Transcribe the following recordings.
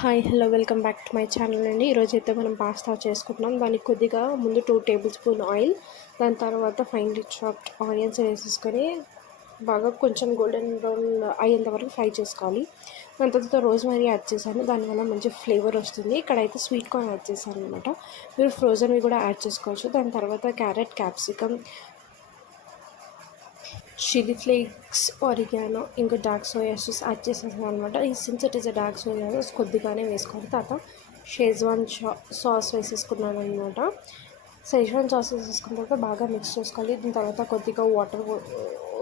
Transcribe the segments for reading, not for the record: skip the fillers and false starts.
Hi hello welcome back to my channel అండి. ఈరోజు అయితే మనం పాస్తా చేసుకుంటున్నాం. దానికి కొద్దిగా ముందు 2 టేబుల్ స్పూన్ ఆయిల్, దాని తర్వాత ఫైన్లీ చాప్డ్ ఆనియన్స్ వేసేసుకొని బాగా కొంచెం గోల్డెన్ బ్రౌన్ అయ్యేంత వరకు ఫ్రై చేసుకోవాలి. దాని తర్వాత రోజ్మెరీ యాడ్ చేశాను, దానివల్ల మంచి ఫ్లేవర్ వస్తుంది. ఇక్కడైతే స్వీట్ కార్న్ యాడ్ చేశాను అనమాట. మీరు ఫ్రోజన్వి కూడా యాడ్ చేసుకోవచ్చు. దాని తర్వాత carrot, capsicum, chilli flakes, oregano, ఇంకా డార్క్ సోయా సాస్ యాడ్ చేసేసాను అనమాట. ఈ since it is a dark soya sauce కొద్దిగానే వేసుకోవాలి. తర్వాత షేజ్వాన్ సాస్ వేసేసుకున్నాను అనమాట. షేజ్వాన్ సాస్ వేసేసుకున్న తర్వాత బాగా మిక్స్ చేసుకోవాలి. దీని తర్వాత కొద్దిగా వాటర్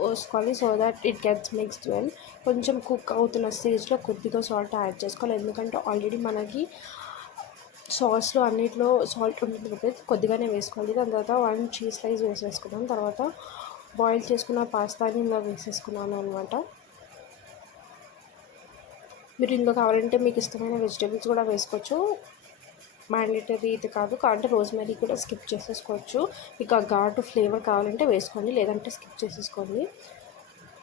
వేసుకోవాలి so that it gets mixed well. కొంచెం కుక్ అవుతున్న స్టేజ్లో కొద్దిగా సాల్ట్ యాడ్ చేసుకోవాలి, ఎందుకంటే ఆల్రెడీ మనకి సాస్లో అన్నిట్లో సాల్ట్ ఉంటుంది కాబట్టి కొద్దిగానే వేసుకోవాలి. దాని తర్వాత 1 చీజ్ స్లైస్ వేసేసుకున్నాను. తర్వాత బాయిల్ చేసుకున్న పాస్తాని ఇందులో వేసేసుకున్నాను అనమాట. మీరు ఇందులో కావాలంటే మీకు ఇష్టమైన వెజిటేబుల్స్ కూడా వేసుకోవచ్చు, మ్యాండేటరీ ఇది కాదు. కాబట్టి రోజ్మెరీ కూడా స్కిప్ చేసేసుకోవచ్చు. మీకు ఆ ఘాటు ఫ్లేవర్ కావాలంటే వేసుకోండి, లేదంటే స్కిప్ చేసేసుకోండి.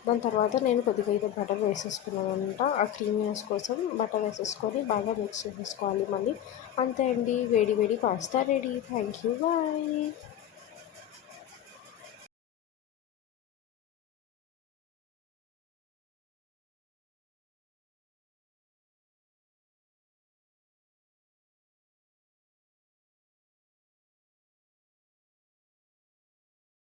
దాని తర్వాత నేను కొద్దిగా ఇది బటర్ వేసేసుకున్నాను అనమాట. ఆ క్రీమీనెస్ కోసం బటర్ వేసేసుకొని బాగా మిక్స్ చేసేసుకోవాలి. మళ్ళీ అంతే అండి, వేడి వేడి pasta ready. Thank you, bye.